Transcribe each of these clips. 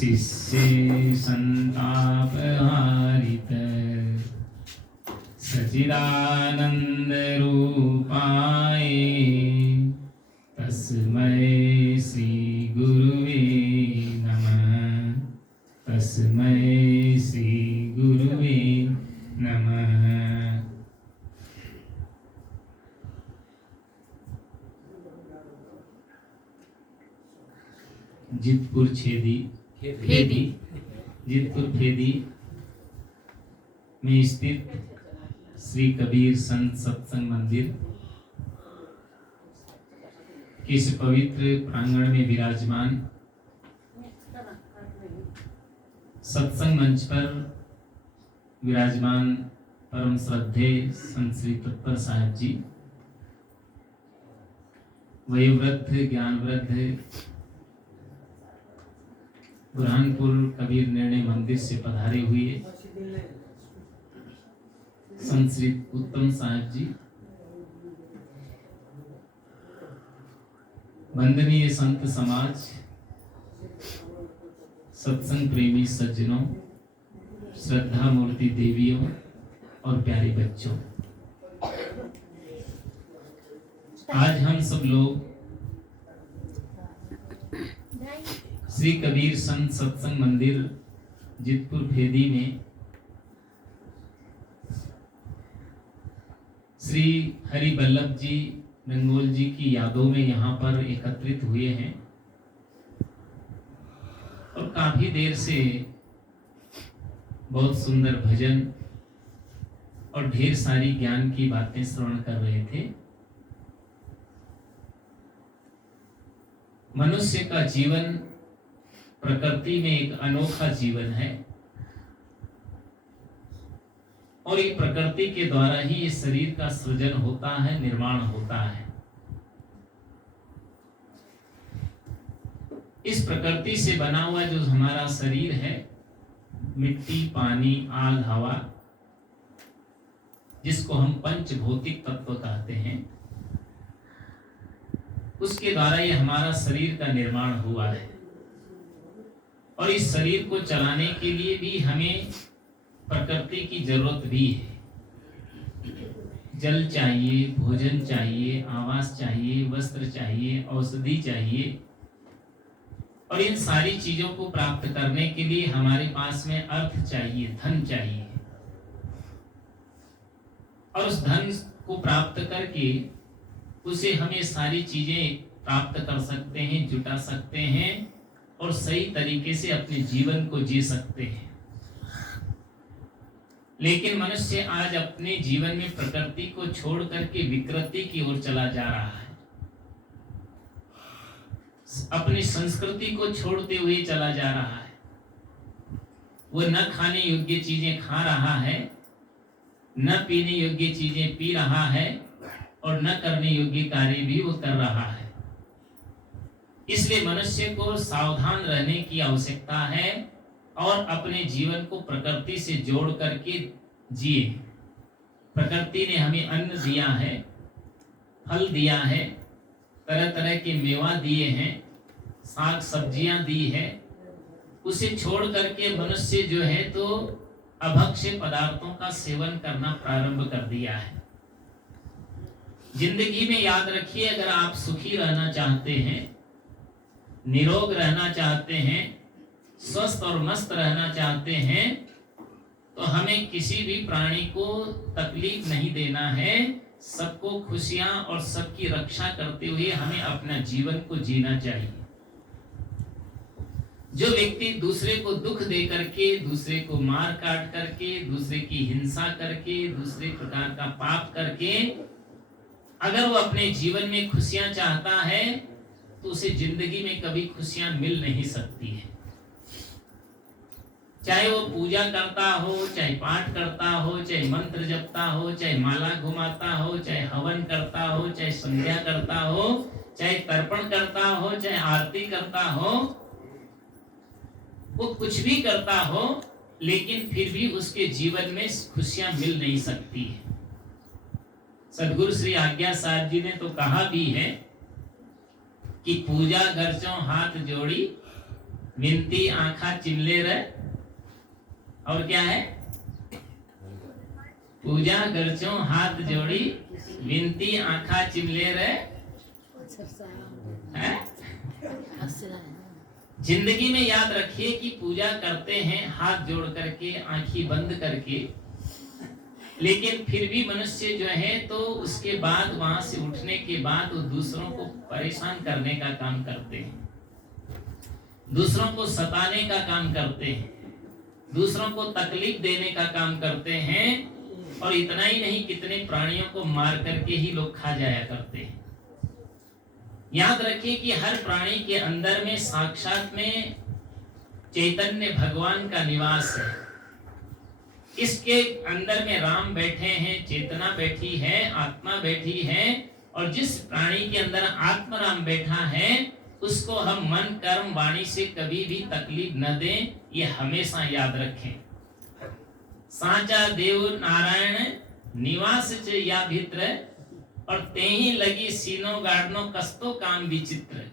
शिष्ये संतापहारित सच्चिदानंद रूपाय तस्मै श्री गुरुवे नमः। तस्मै श्री गुरुवे नमः। जितपुर फेदी में स्थित श्री कबीर संत सत्संग मंदिर के इस पवित्र प्रांगण में विराजमान सत्संग मंच पर विराजमान परम श्रद्धेय संत श्री तत्पर साहब जी, वयोवृद्ध ज्ञानवृद्ध बुरहानपुर कबीर निर्णय मंदिर से पधारे हुए संत श्री उत्तम साहब जी, वंदनीय संत समाज, सत्संग प्रेमी सज्जनों, श्रद्धा मूर्ति देवियों और प्यारे बच्चों, आज हम सब लोग श्री कबीर संत सत्संग मंदिर जितपुर फेदी में श्री हरि बल्लभ जी रंगोल जी की यादों में यहाँ पर एकत्रित हुए हैं और काफी देर से बहुत सुंदर भजन और ढेर सारी ज्ञान की बातें श्रवण कर रहे थे। मनुष्य का जीवन प्रकृति में एक अनोखा जीवन है और ये प्रकृति के द्वारा ही ये शरीर का सृजन होता है, निर्माण होता है। इस प्रकृति से बना हुआ जो हमारा शरीर है, मिट्टी, पानी, आग, हवा, जिसको हम पंचभौतिक तत्व कहते हैं, उसके द्वारा ये हमारा शरीर का निर्माण हुआ है और इस शरीर को चलाने के लिए भी हमें प्रकृति की जरूरत भी है। जल चाहिए, भोजन चाहिए, आवास चाहिए, वस्त्र चाहिए, औषधि चाहिए और इन सारी चीजों को प्राप्त करने के लिए हमारे पास में अर्थ चाहिए, धन चाहिए और उस धन को प्राप्त करके उसे हमें सारी चीजें प्राप्त कर सकते हैं, जुटा सकते हैं और सही तरीके से अपने जीवन को जी सकते हैं। लेकिन मनुष्य आज अपने जीवन में प्रकृति को छोड़ करके विकृति की ओर चला जा रहा है, अपनी संस्कृति को छोड़ते हुए चला जा रहा है। वो न खाने योग्य चीजें खा रहा है, न पीने योग्य चीजें पी रहा है और न करने योग्य कार्य भी वो कर रहा है। इसलिए मनुष्य को सावधान रहने की आवश्यकता है और अपने जीवन को प्रकृति से जोड़ करके जिए। प्रकृति ने हमें अन्न दिया है, फल दिया है, तरह तरह के मेवा दिए हैं, साग सब्जियां दी है। उसे छोड़ करके मनुष्य जो है तो अभक्ष्य पदार्थों का सेवन करना प्रारंभ कर दिया है। जिंदगी में याद रखिए, अगर आप सुखी रहना चाहते हैं, निरोग रहना चाहते हैं, स्वस्थ और मस्त रहना चाहते हैं, तो हमें किसी भी प्राणी को तकलीफ नहीं देना है। सबको खुशियां और सबकी रक्षा करते हुए हमें अपना जीवन को जीना चाहिए। जो व्यक्ति दूसरे को दुख दे करके, दूसरे को मार काट करके, दूसरे की हिंसा करके, दूसरे प्रकार का पाप करके अगर वो अपने जीवन में खुशियां चाहता है तो उसे जिंदगी में कभी खुशियां मिल नहीं सकती है। चाहे वो पूजा करता हो, चाहे पाठ करता हो, चाहे मंत्र जपता हो, चाहे माला घुमाता हो, चाहे हवन करता हो, चाहे संध्या करता हो, चाहे तर्पण करता हो, चाहे आरती करता हो, वो कुछ भी करता हो, लेकिन फिर भी उसके जीवन में खुशियां मिल नहीं सकती है। सदगुरु श्री आज्ञा साहब जी ने तो कहा भी है कि पूजा गर्चों हाथ जोड़ी, विनती आंखा चिमले रे, और क्या है? पूजा करचो हाथ जोड़ी, विनती आंखा चिमले रे। जिंदगी में याद रखिए कि पूजा करते हैं हाथ जोड़ करके, आंखें बंद करके, लेकिन फिर भी मनुष्य जो है तो उसके बाद वहां से उठने के बाद वो दूसरों को परेशान करने का काम करते हैं, दूसरों को सताने का काम करते हैं, दूसरों को तकलीफ देने का काम करते हैं। और इतना ही नहीं, कितने प्राणियों को मार करके ही लोग खा जाया करते हैं। याद रखिए कि हर प्राणी के अंदर में साक्षात में चैतन्य भगवान का निवास है। इसके अंदर में राम बैठे हैं, चेतना बैठी है, आत्मा बैठी है। और जिस प्राणी के अंदर आत्मा राम बैठा है उसको हम मन कर्म वाणी से कभी भी तकलीफ न दें, ये हमेशा याद रखें। साचा देव नारायण निवास च या भित्र, और तेही लगी सीनो गाड़नो कस्तो काम विचित्र।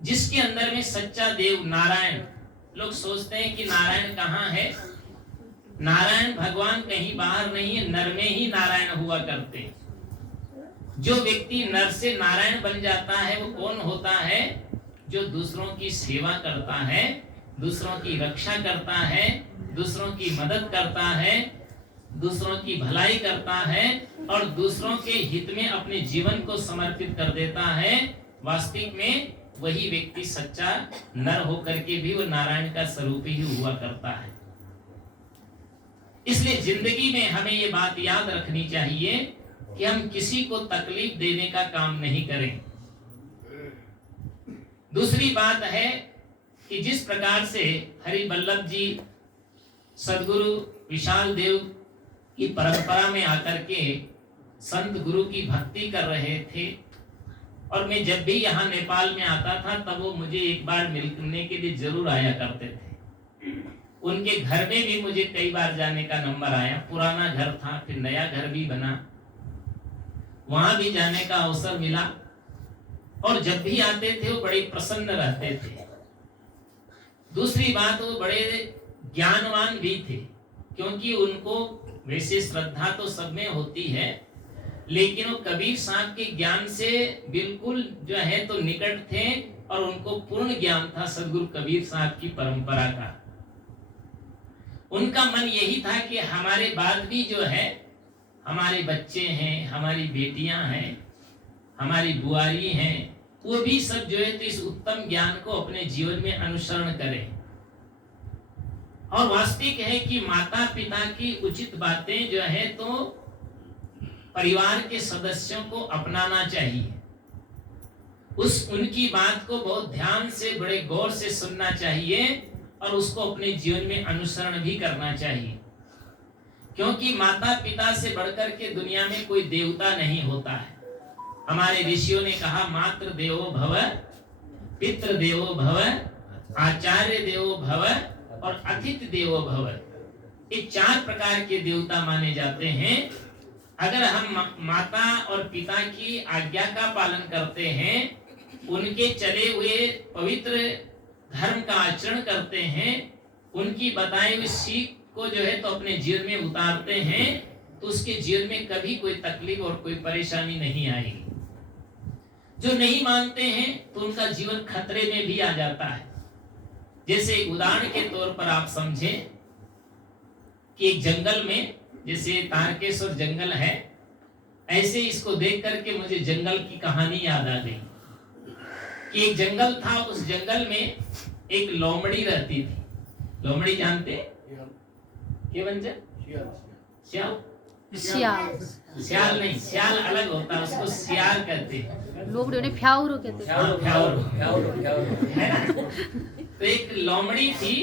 जिसके अंदर में सच्चा देव नारायण, लोग सोचते हैं कि नारायण कहाँ है? नारायण भगवान कहीं बाहर नहीं है, नर में ही नारायण हुआ करते हैं। जो व्यक्ति नर से नारायण बन जाता है वो कौन होता है? जो दूसरों की सेवा करता है, दूसरों की रक्षा करता है, दूसरों की मदद करता है, दूसरों की भलाई करता है और दूसरों के हित में अपने जीवन को समर्पित कर देता है। वास्तविक में वही व्यक्ति सच्चा नर होकर के भी वो नारायण का स्वरूप ही हुआ करता है। इसलिए जिंदगी में हमें ये बात याद रखनी चाहिए कि हम किसी को तकलीफ देने का काम नहीं करें। दूसरी बात है कि जिस प्रकार से हरि वल्लभ जी सदगुरु विशाल देव की परंपरा में आकर के संत गुरु की भक्ति कर रहे थे, और मैं जब भी यहाँ नेपाल में आता था तब वो मुझे एक बार मिलने के लिए जरूर आया करते थे। उनके घर में भी मुझे कई बार जाने का नंबर आया। पुराना घर था, फिर नया घर भी बना, वहां भी जाने का अवसर मिला। और जब भी आते थे वो बड़े प्रसन्न रहते थे। दूसरी बात, वो बड़े ज्ञानवान भी थे, क्योंकि उनको वैसे श्रद्धा तो सब में होती है, लेकिन वो कबीर साहब के ज्ञान से बिल्कुल जो है तो निकट थे और उनको पूर्ण ज्ञान था सदगुरु कबीर साहब की परंपरा का। उनका मन यही था कि हमारे बाद भी जो है हमारे बच्चे हैं, हमारी बेटियां हैं, हमारी बुआरी हैं, वो भी सब जो है तो इस उत्तम ज्ञान को अपने जीवन में अनुसरण करें। और वास्तविक है कि माता पिता की उचित बातें जो है तो परिवार के सदस्यों को अपनाना चाहिए। उनकी बात को बहुत ध्यान से, बड़े गौर से सुनना चाहिए और उसको अपने जीवन में अनुसरण भी करना चाहिए। क्योंकि माता पिता से बढ़कर के दुनिया में कोई देवता नहीं होता है। हमारे ऋषियों ने कहा, मातृ देवो भव, पितृ देवो भव, आचार्य देवो भव और अतिथि देवो भव। ये 4 प्रकार के देवता माने जाते हैं। अगर हम माता और पिता की आज्ञा का पालन करते हैं, उनके चले हुए पवित्र धर्म का आचरण करते हैं, उनकी बताई हुई सीख को जो है तो अपने जीवन में उतारते हैं, तो उसके जीवन में कभी कोई तकलीफ और कोई परेशानी नहीं आएगी। जो नहीं मानते हैं तो उनका जीवन खतरे में भी आ जाता है। जैसे उदाहरण के तौर पर आप समझें कि एक जंगल में, जैसे तारकेश्वर जंगल है, ऐसे इसको देख करके मुझे जंगल की कहानी याद आ गई कि एक जंगल था, उस जंगल में एक लोमड़ी रहती थी। लोमड़ी जानते? क्या बन जाए? श्याल? श्याल नहीं, श्याल अलग होता है, उसको सियार कहते हैं। लोमड़ी उन्हें फ्याउरो कहते हैं। तो एक लोमड़ी थी,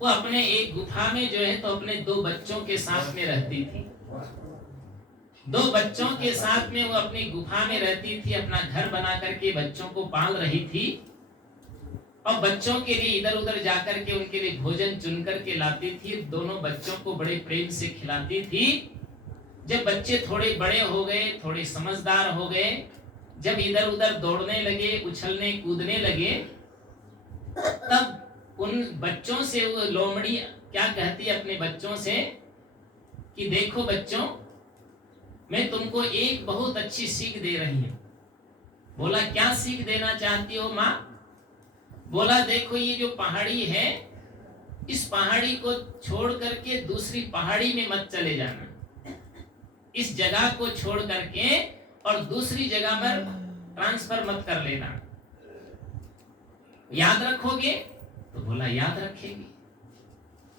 वो अपने एक गुफा में जो है तो अपने 2 बच्चों के साथ में रहती थी। 2 बच्चों के साथ में वो अपनी गुफा में रहती थी, अपना घर बना करके बच्चों को पाल रही थी और बच्चों के लिए इधर उधर जाकर के उनके लिए भोजन चुन करके लाती थी। दोनों बच्चों को बड़े प्रेम से खिलाती थी। जब बच्चे थोड़े बड़े हो गए, थोड़े समझदार हो गए, जब इधर उधर दौड़ने लगे, उछलने कूदने लगे, तब उन बच्चों से वो लोमड़ी क्या कहती है अपने बच्चों से कि देखो बच्चों, मैं तुमको एक बहुत अच्छी सीख दे रही हूं। बोला क्या सीख देना चाहती हो माँ? बोला देखो ये जो पहाड़ी है, इस पहाड़ी को छोड़ करके दूसरी पहाड़ी में मत चले जाना। इस जगह को छोड़ करके और दूसरी जगह पर ट्रांसफर मत कर लेना। याद रखोगे? तो बोला याद रखेगी।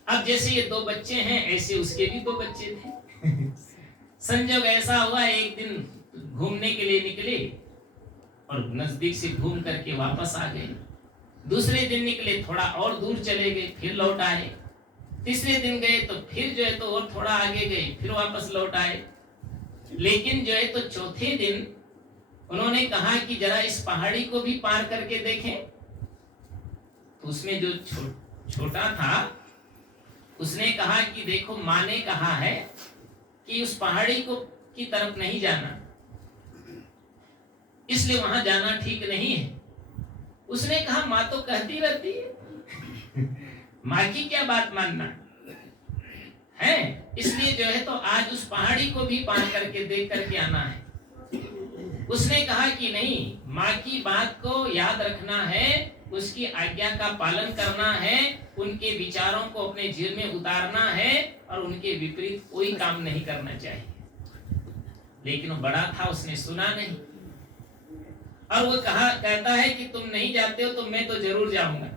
अब जैसे ये दो बच्चे हैं, ऐसे उसके भी दो बच्चे थे। संजोग ऐसा हुआ, एक दिन घूमने के लिए निकले और नजदीक से घूम करके वापस आ गए। दूसरे दिन निकले, थोड़ा और दूर चले गए, फिर लौट आए। तीसरे दिन गए तो फिर जो है तो और थोड़ा आगे गए, फिर वापस लौट आए। लेकिन जो है तो चौथे दिन उन्होंने कहा कि जरा इस पहाड़ी को भी पार करके देखें। तो उसमें जो छोटा था उसने कहा कि देखो माँ ने कहा है कि उस पहाड़ी को की तरफ नहीं जाना, इसलिए वहां जाना ठीक नहीं है। उसने कहा माँ तो कहती रहती है, माँ की क्या बात मानना है, इसलिए जो है तो आज उस पहाड़ी को भी पार करके देख करके आना है। उसने कहा कि नहीं, माँ की बात को याद रखना है, उसकी आज्ञा का पालन करना है, उनके विचारों को अपने जीवन में उतारना है और उनके विपरीत कोई काम नहीं करना चाहिए। लेकिन वो बड़ा था, उसने सुना नहीं और वो कहता है कि तुम नहीं जाते हो तो मैं तो जरूर जाऊंगा,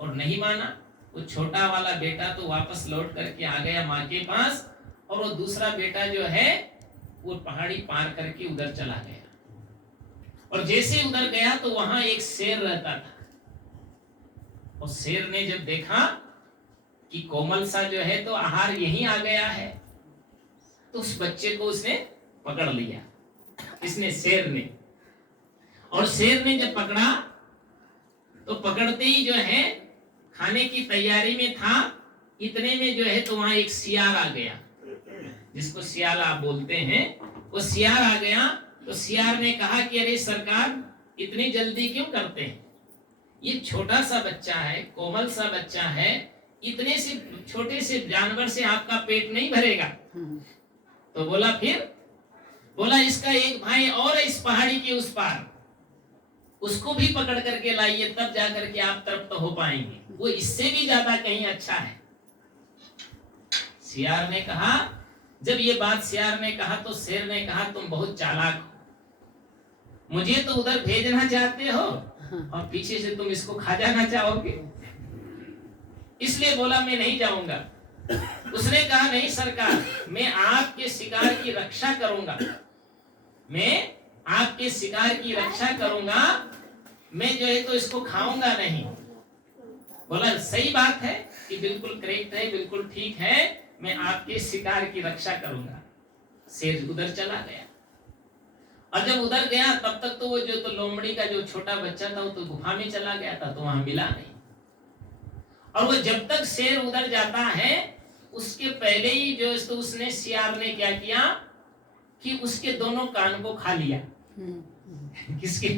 और नहीं माना। वो छोटा वाला बेटा तो वापस लौट करके आ गया माँ के पास, और वो दूसरा बेटा जो है वो पहाड़ी पार करके उधर चला गया। और जैसे उधर गया तो वहां एक शेर रहता था। और शेर ने जब देखा कि कोमल सा जो है तो आहार यहीं आ गया है, तो उस बच्चे को उसने पकड़ लिया, इसने शेर ने। और शेर ने जब पकड़ा तो पकड़ते ही जो है खाने की तैयारी में था, इतने में जो है तो वहां एक सियार आ गया, जिसको सियाल आप बोलते हैं। वो सियार आ गया तो सियार ने कहा कि अरे सरकार, इतनी जल्दी क्यों करते हैं? ये छोटा सा बच्चा है, कोमल सा बच्चा है, इतने से छोटे से जानवर से आपका पेट नहीं भरेगा। तो बोला फिर? बोला इसका एक भाई और है इस पहाड़ी के उस पार, उसको भी पकड़ करके लाइए, तब जाकर के आप तृप्त हो पाएंगे, वो इससे भी ज्यादा कहीं अच्छा है। सियार ने कहा, जब ये बात सियार ने कहा तो शेर ने कहा तुम बहुत चालाक हो, मुझे तो उधर भेजना चाहते हो और पीछे से तुम इसको खा जाना चाहोगे, इसलिए बोला मैं नहीं जाऊंगा। उसने कहा नहीं सरकार, मैं आपके शिकार की रक्षा करूंगा, मैं आपके शिकार की रक्षा करूंगा, मैं जो है तो इसको खाऊंगा नहीं। बोला सही बात है कि बिल्कुल करेक्ट है, बिल्कुल ठीक है, मैं आपके शिकार की रक्षा करूंगा। शेर उधर चला गया, और जब उधर गया तब तक तो वो जो तो लोमड़ी का जो छोटा बच्चा था वो तो गुफा में चला गया था, तो वहां मिला नहीं। और वो जब तक शेर उधर जाता है उसके पहले ही जो तो उसने सियार ने क्या किया कि उसके दोनों कान को खा लिया। किसके?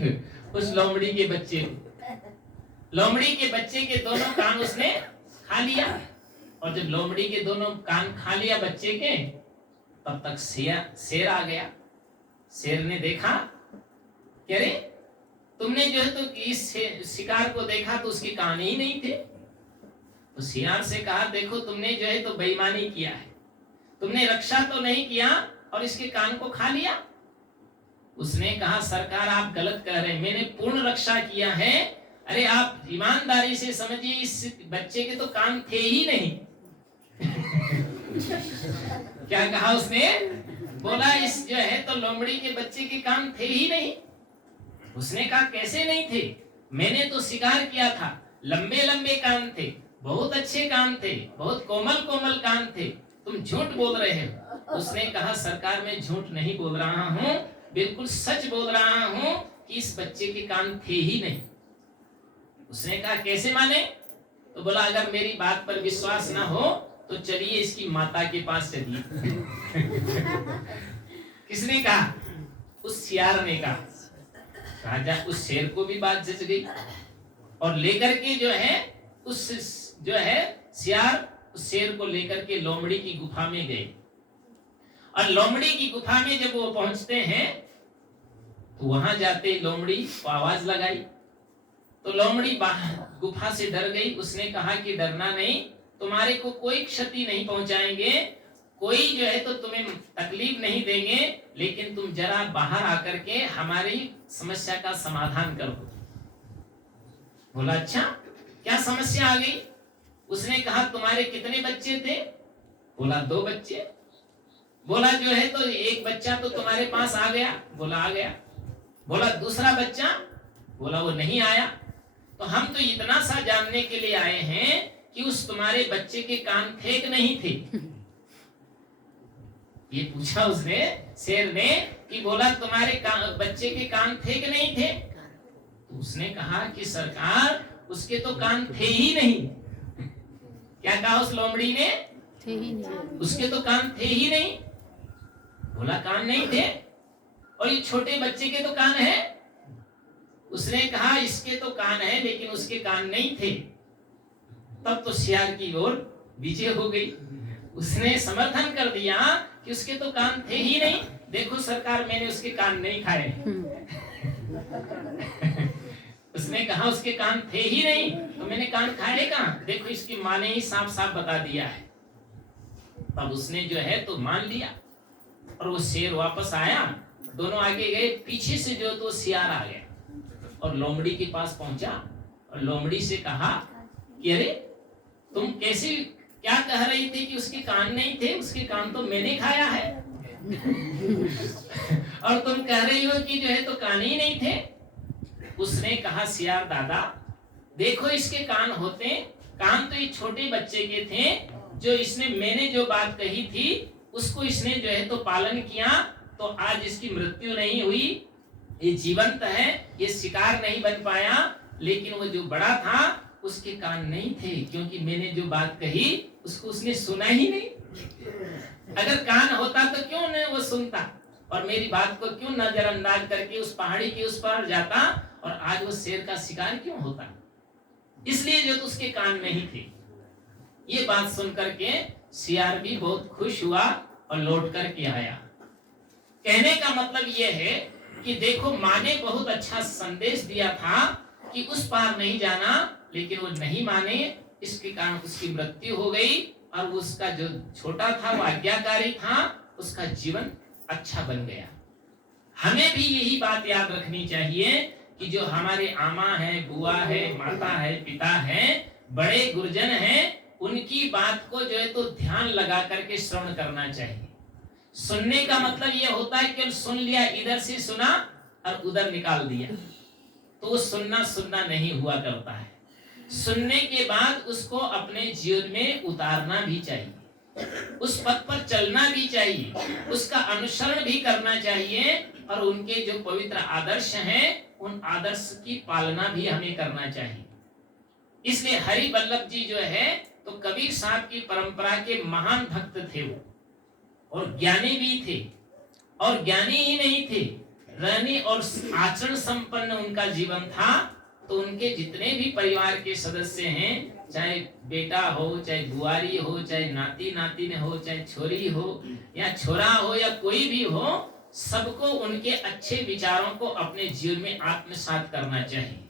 उस लोमड़ी के बच्चे को। लोमड़ी के बच्चे के दोनों कान उसने खा लिया, और जब लोमड़ी के दोनों कान खा लिया बच्चे के, तब तक शेर आ गया। शेर ने देखा कि अरे तुमने जो है तो इस शिकार को देखा तो उसके कान ही नहीं थे। तो सियार से कहा देखो तुमने जो है तो बेईमानी किया है, तुमने रक्षा तो नहीं किया और इसके कान को खा लिया। उसने कहा सरकार आप गलत कह रहे हैं, मैंने पूर्ण रक्षा किया है। अरे आप ईमानदारी से समझिए, इस बच्चे के तो कान थे ही नहीं। क्या कहा उसने? बोला इस जो है तो लोमड़ी के बच्चे के कान थे ही नहीं। उसने कहा कैसे नहीं थे? मैंने तो शिकार किया था, लंबे लंबे कान थे, बहुत अच्छे कान थे, बहुत कोमल कोमल कान थे, तुम झूठ बोल रहे हो। उसने कहा सरकार मैं झूठ नहीं बोल रहा हूँ, बिल्कुल सच बोल रहा हूँ कि इस बच्चे के कान थे ही नहीं। उसने कहा कैसे माने? तो बोला अगर मेरी बात पर विश्वास ना हो तो चलिए इसकी माता के पास चलिए। किसने कहा? उस सियार ने कहा। राजा उस शेर को भी बात जच गई और लेकर के जो है उस जो है सियार उस शेर को लेकर के लोमड़ी की गुफा में गए। और लोमड़ी की गुफा में जब वो पहुंचते हैं तो वहां जाते लोमड़ी को आवाज लगाई तो लोमड़ी गुफा से डर गई। उसने कहा कि डरना नहीं, तुम्हारे को कोई क्षति नहीं पहुंचाएंगे, कोई जो है तो तुम्हें तकलीफ नहीं देंगे, लेकिन तुम जरा बाहर आकर के हमारी समस्या का समाधान करो। बोला अच्छा क्या समस्या आ गई? उसने कहा तुम्हारे कितने बच्चे थे? बोला 2 बच्चे। बोला जो है तो एक बच्चा तो तुम्हारे पास आ गया? बोला आ गया। बोला दूसरा बच्चा? बोला वो नहीं आया। तो हम तो इतना सा जानने के लिए आए हैं कि उस तुम्हारे बच्चे के कान थे कि नहीं थे? ये पूछा उसने शेर ने कि बोला तुम्हारे बच्चे के कान थे कि नहीं थे? तो उसने कहा कि सरकार उसके तो कान थे ही नहीं। क्या कहा उस लोमड़ी ने? थे ही नहीं। उसके तो कान थे ही नहीं। बोला कान नहीं थे, और ये छोटे बच्चे के तो कान है? उसने कहा इसके तो कान है लेकिन उसके कान नहीं थे। तब तो सियार की ओर विजय हो गई। उसने समर्थन कर दिया कि उसके तो कान थे ही नहीं, देखो सरकार मैंने उसके कान नहीं खाए। उसने कहा उसके कान थे ही नहीं तो मैंने कान खाए कहां? देखो इसकी माँ ने ही साफ साफ बता दिया है। तब उसने जो है तो मान लिया और वो शेर वापस आया। दोनों आगे गए, पीछे से जो तो सियार आ गया और लोमड़ी के पास पहुंचा और लोमड़ी से कहा कि अरे तुम कैसे क्या कह रही थी कि उसके कान नहीं थे? उसके कान तो मैंने खाया है। और तुम कह रही हो कि जो है तो कान ही नहीं थे। उसने कहा सियार दादा देखो इसके कान होते, कान तो ये छोटे बच्चे के थे, जो इसने मैंने जो बात कही थी उसको इसने जो है तो पालन किया, तो आज इसकी मृत्यु नहीं हुई, ये जीवंत है, ये शिकार नहीं बन पाया। लेकिन वो जो बड़ा था उसके कान नहीं थे, क्योंकि मैंने जो बात कही उसको उसने सुना ही नहीं। अगर कान होता तो क्यों नहीं वो सुनता, और मेरी बात को क्यों नजरअंदाज करके उस पहाड़ी के उस पार जाता, और आज वो शेर का शिकार क्यों होता? इसलिए जो तो उसके कान नहीं थे। ये बात सुनकर के सियार भी बहुत खुश हुआ और लौट कर के आया। कहने का मतलब ये है कि देखो माँ ने बहुत अच्छा संदेश दिया था कि उस पार नहीं जाना, लेकिन वो नहीं माने, इसके कारण उसकी मृत्यु हो गई, और उसका जो छोटा था वो आज्ञाकारी था, उसका जीवन अच्छा बन गया। हमें भी यही बात याद रखनी चाहिए कि जो हमारे आमा है, बुआ है, माता है, पिता है, बड़े गुरुजन हैं, उनकी बात को जो है तो ध्यान लगा करके श्रवण करना चाहिए। सुनने का मतलब ये होता है कि सुन लिया, इधर से सुना और उधर निकाल दिया, तो वो सुनना नहीं हुआ करता है। सुनने के बाद उसको अपने जीवन में उतारना भी चाहिए, उस पथ पर चलना भी चाहिए, उसका अनुसरण भी करना चाहिए, और उनके जो पवित्र आदर्श हैं उन आदर्श की पालना भी हमें करना चाहिए। इसलिए हरि वल्लभ जी जो है तो कबीर साहब की परंपरा के महान भक्त थे वो, और ज्ञानी भी थे, और ज्ञानी ही नहीं थे, रहनी और आचरण संपन्न उनका जीवन था। तो उनके जितने भी परिवार के सदस्य हैं, चाहे बेटा हो, चाहे बुआरी हो, चाहे नाती नातिन हो, चाहे छोरी हो या छोरा हो या कोई भी हो, सबको उनके अच्छे विचारों को अपने जीवन में आत्मसात करना चाहिए।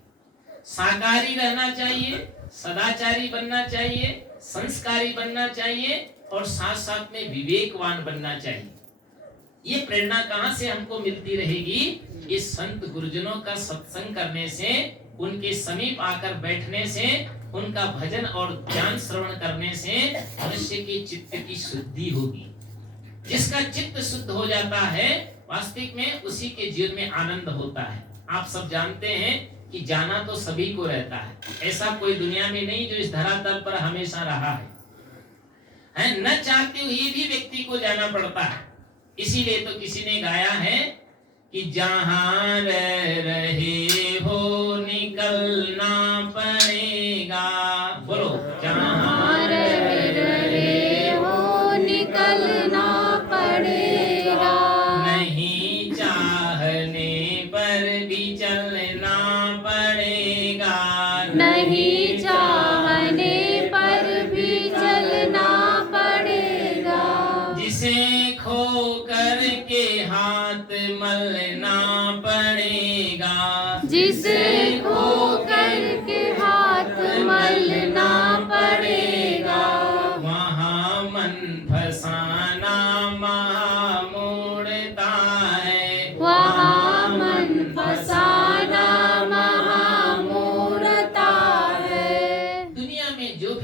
साकारी रहना चाहिए, सदाचारी बनना चाहिए, संस्कारी बनना चाहिए, और साथ साथ में विवेकवान बनना चाहिए। ये प्रेरणा कहाँ से हमको मिलती रहेगी? इस संत गुरुजनों का सत्संग करने से, उनके समीप आकर बैठने से, उनका भजन और ज्ञान श्रवण करने से मनुष्य के चित्त की शुद्धि होगी। जिसका चित्त शुद्ध हो जाता है, वास्तविक में उसी के जीवन में आनंद होता है। आप सब जानते हैं कि जाना तो सभी को रहता है, ऐसा कोई दुनिया में नहीं जो इस धरातल पर हमेशा रहा है। न चाहते हुए भी व्यक्ति को जाना पड़ता है। इसीलिए तो किसी ने गाया है कि जहां रहे हो निकलना पड़ेगा। बोलो, जहां रहे हो निकलना पड़ेगा, नहीं चाहने पर भी चलना पड़ेगा।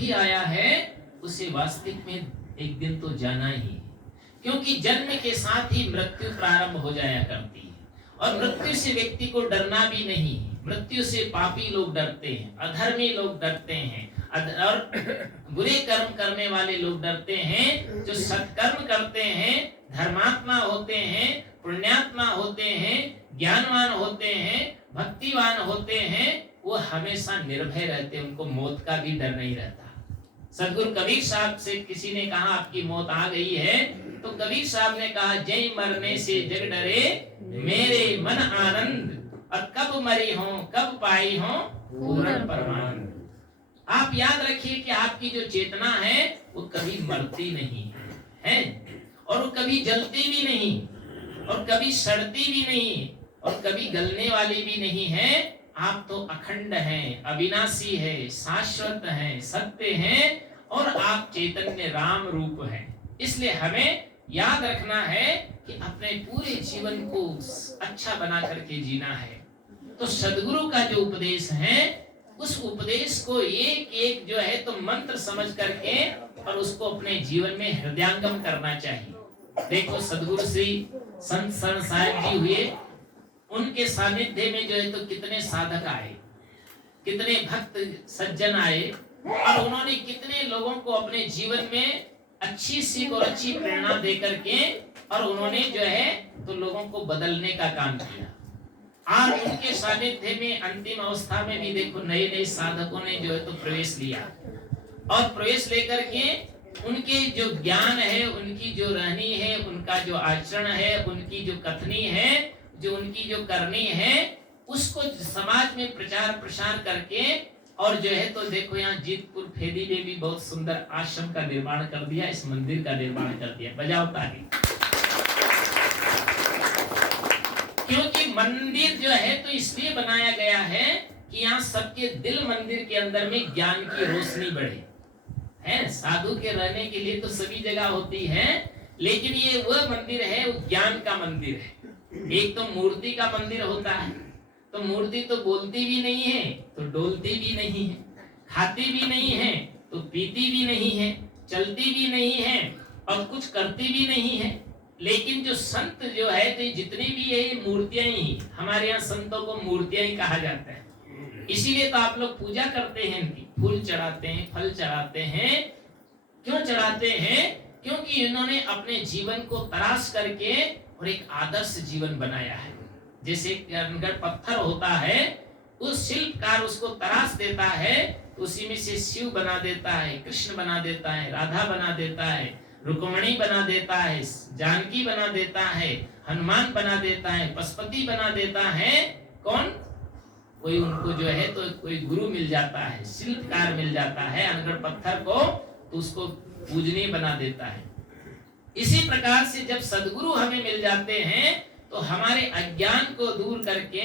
भी आया है उसे वास्तविक में एक दिन तो जाना ही है, क्योंकि जन्म के साथ ही मृत्यु प्रारंभ हो जाया करती है। और मृत्यु से व्यक्ति को डरना भी नहीं है। मृत्यु से पापी लोग डरते हैं, अधर्मी लोग डरते हैं, और बुरे कर्म करने वाले लोग डरते हैं। जो सत्कर्म करते हैं, धर्मात्मा होते हैं, पुण्यात्मा होते हैं, ज्ञानवान होते हैं, भक्तिवान होते हैं, वो हमेशा निर्भय रहते हैं, उनको मौत का भी डर नहीं रहता। सदगुरु कबीर साहब से किसी ने कहा आपकी मौत आ गई है, तो कबीर साहब ने कहा जय मरने से जग डरे मेरे मन आनंद, और कब मरी हो कब पाई हो पूर्ण परमानंद। आप याद रखिए कि आपकी जो चेतना है वो कभी मरती नहीं है, और वो कभी जलती भी नहीं, और कभी सड़ती भी नहीं, और कभी गलने वाली भी नहीं है। आप तो अखंड हैं, अविनाशी है, शाश्वत हैं, सत्य हैं, और आप चैतन्य राम रूप हैं। इसलिए हमें याद रखना है कि अपने पूरे जीवन को अच्छा बना करके जीना है। तो सदगुरु का जो उपदेश है, उस उपदेश को एक एक जो है तो मंत्र समझ करके और उसको अपने जीवन में हृदयांगम करना चाहिए। देखो सदगुरु श्री संत शरण साहिब जी हुए, उनके सानिध्य में जो है तो कितने साधक आए, कितने भक्त सज्जन आए, और उन्होंने कितने लोगों को अपने जीवन में अच्छी सीख और अच्छी प्रेरणा दे करके, और उन्होंने जो है तो लोगों को बदलने का काम किया। और उनके सानिध्य में अंतिम अवस्था में भी देखो नए नए साधकों ने जो है तो प्रवेश लिया, और प्रवेश लेकर के उनके जो ज्ञान है, उनकी जो रहनी है, उनका जो आचरण है, उनकी जो कथनी है, जो उनकी जो करनी है, उसको समाज में प्रचार प्रसार करके, और जो है तो देखो यहाँ जीतपुर फेदी में भी बहुत सुंदर आश्रम का निर्माण कर दिया, इस मंदिर का निर्माण कर दिया। बजाओ ताली। क्योंकि मंदिर जो है तो इसलिए बनाया गया है कि यहाँ सबके दिल मंदिर के अंदर में ज्ञान की रोशनी बढ़े। है साधु के रहने के लिए तो सभी जगह होती है, लेकिन ये वह मंदिर है, वो ज्ञान का मंदिर है। एक तो मूर्ति का मंदिर होता है, तो मूर्ति तो बोलती भी नहीं है, तो डोलती भी नहीं है, खाती भी नहीं है, तो पीती भी नहीं है, चलती भी नहीं है, और कुछ करती भी नहीं है। लेकिन जो संत जो है तो जितने भी है ये मूर्तियां ही, हमारे यहाँ संतों को मूर्तियां ही कहा जाता है। इसीलिए तो आप लोग पूजा करते हैं, इनकी फूल चढ़ाते हैं, फल चढ़ाते हैं। क्यों चढ़ाते हैं? क्योंकि इन्होंने अपने जीवन को तराश करके और एक आदर्श जीवन बनाया है। जैसे अगर पत्थर होता है, उस शिल्पकार उसको तराश देता है, उसी में से शिव बना देता है, कृष्ण बना देता है, राधा बना देता है, रुक्मणी बना देता है, जानकी बना देता है, हनुमान बना देता है, पशुपति बना देता है। कौन? कोई उनको जो है तो कोई गुरु मिल जाता है, शिल्पकार मिल जाता है, अनगढ़ पत्थर को तो उसको पूजनीय बना देता है। इसी प्रकार से जब सदगुरु हमें मिल जाते हैं तो हमारे अज्ञान को दूर करके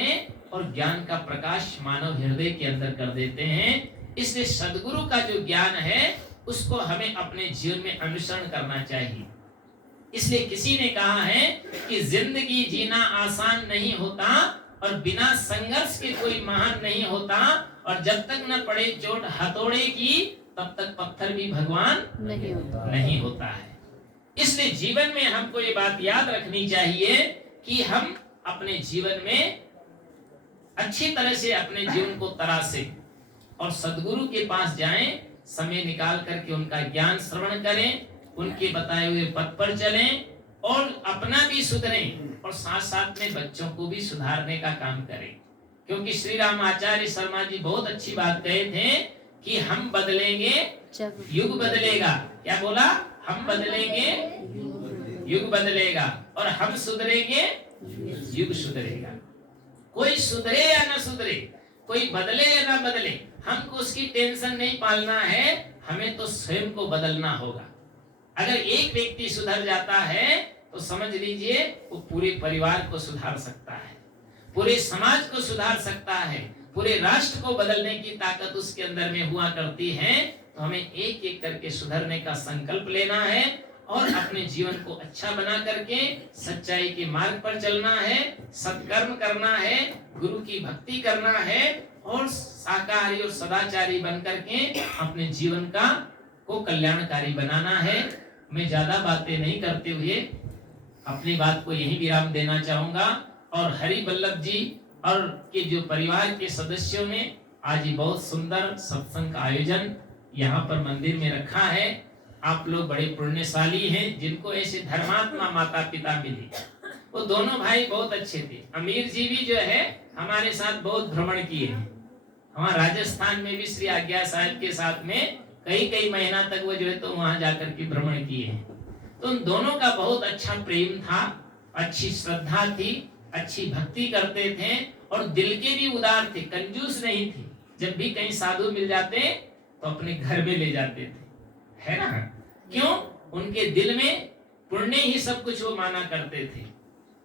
और ज्ञान का प्रकाश मानव हृदय के अंदर कर देते हैं। इसलिए सदगुरु का जो ज्ञान है उसको हमें अपने जीवन में अनुसरण करना चाहिए। इसलिए किसी ने कहा है कि जिंदगी जीना आसान नहीं होता, और बिना संघर्ष के कोई महान नहीं होता, और जब तक न पड़े चोट हथौड़े की तब तक पत्थर भी भगवान नहीं होता है। इसलिए जीवन में हमको ये बात याद रखनी चाहिए कि हम अपने जीवन में अच्छी तरह से अपने जीवन को तराशें और सदगुरु के पास जाएं, समय निकाल करके उनका ज्ञान श्रवण करें, उनके बताए हुए पथ पर चलें, और अपना भी सुधरें, और साथ साथ में बच्चों को भी सुधारने का काम करें। क्योंकि श्री राम आचार्य शर्मा जी बहुत अच्छी बात कहे थे कि हम बदलेंगे युग बदलेगा। क्या बोला? हम बदलेंगे युग बदलेगा, और हम सुधरेंगे युग सुधरेगा। कोई सुधरे या ना सुधरे, कोई बदले या ना बदले, हमको उसकी टेंशन नहीं पालना है, हमें तो स्वयं को बदलना होगा। अगर एक व्यक्ति सुधर जाता है तो समझ लीजिए वो पूरे परिवार को सुधार सकता है, पूरे समाज को सुधार सकता है, पूरे राष्ट्र को बदलने की ताकत उसके अंदर में हुआ करती है। तो हमें एक एक करके सुधरने का संकल्प लेना है और अपने जीवन को अच्छा बना करके सच्चाई के मार्ग पर चलना है, सत्कर्म करना है, गुरु की भक्ति करना है, और शाकाहारी और सदाचारी बन करके अपने जीवन को कल्याणकारी बनाना है। मैं ज्यादा बातें नहीं करते हुए अपनी बात को यही विराम देना चाहूंगा। और हरि वल्लभ जी और के जो परिवार के सदस्यों ने आज ये बहुत सुंदर सत्संग का आयोजन यहाँ पर मंदिर में रखा है। आप लोग बड़े पुण्यशाली हैं जिनको ऐसे धर्मात्मा माता पिता मिले। वो दोनों भाई बहुत अच्छे थे। अमीर जी भी जो है हमारे साथ बहुत भ्रमण किए हैं। हमारे राजस्थान में भी श्री आज्ञा साहब के साथ में कई महीना तक वो जो है तो वहां जाकर के भ्रमण किए हैं। तो उन दोनों का बहुत अच्छा प्रेम था, अच्छी श्रद्धा थी, अच्छी भक्ति करते थे और दिल के भी उदार थे, कंजूस नहीं थे। जब भी कहीं साधु मिल जाते तो अपने घर में ले जाते थे, है ना? क्यों? उनके दिल में पुण्य ही सब कुछ वो माना करते थे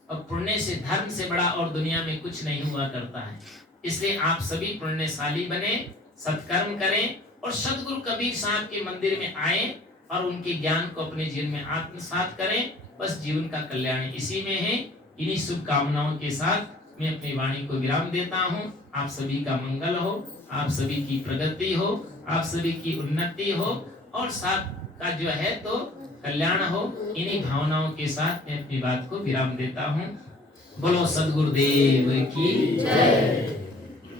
और पुण्य से धर्म से बड़ा और दुनिया में कुछ नहीं हुआ करता है। इसलिए आप सभी पुण्यशाली बने, सत्कर्म करें और सदगुरु कबीर साहब के मंदिर में आए और उनके ज्ञान को अपने जीवन में आत्मसात करें। बस जीवन का कल्याण इसी में है। इन्हीं शुभकामनाओं के साथ मैं अपनी वाणी को विराम देता हूँ। आप सभी का मंगल हो, आप सभी की प्रगति हो, आप सभी की उन्नति हो और सबका जो है तो कल्याण हो। इन्हीं भावनाओं के साथ मैं अपनी बात को विराम देता हूँ। बोलो सद्गुरुदेव की जय।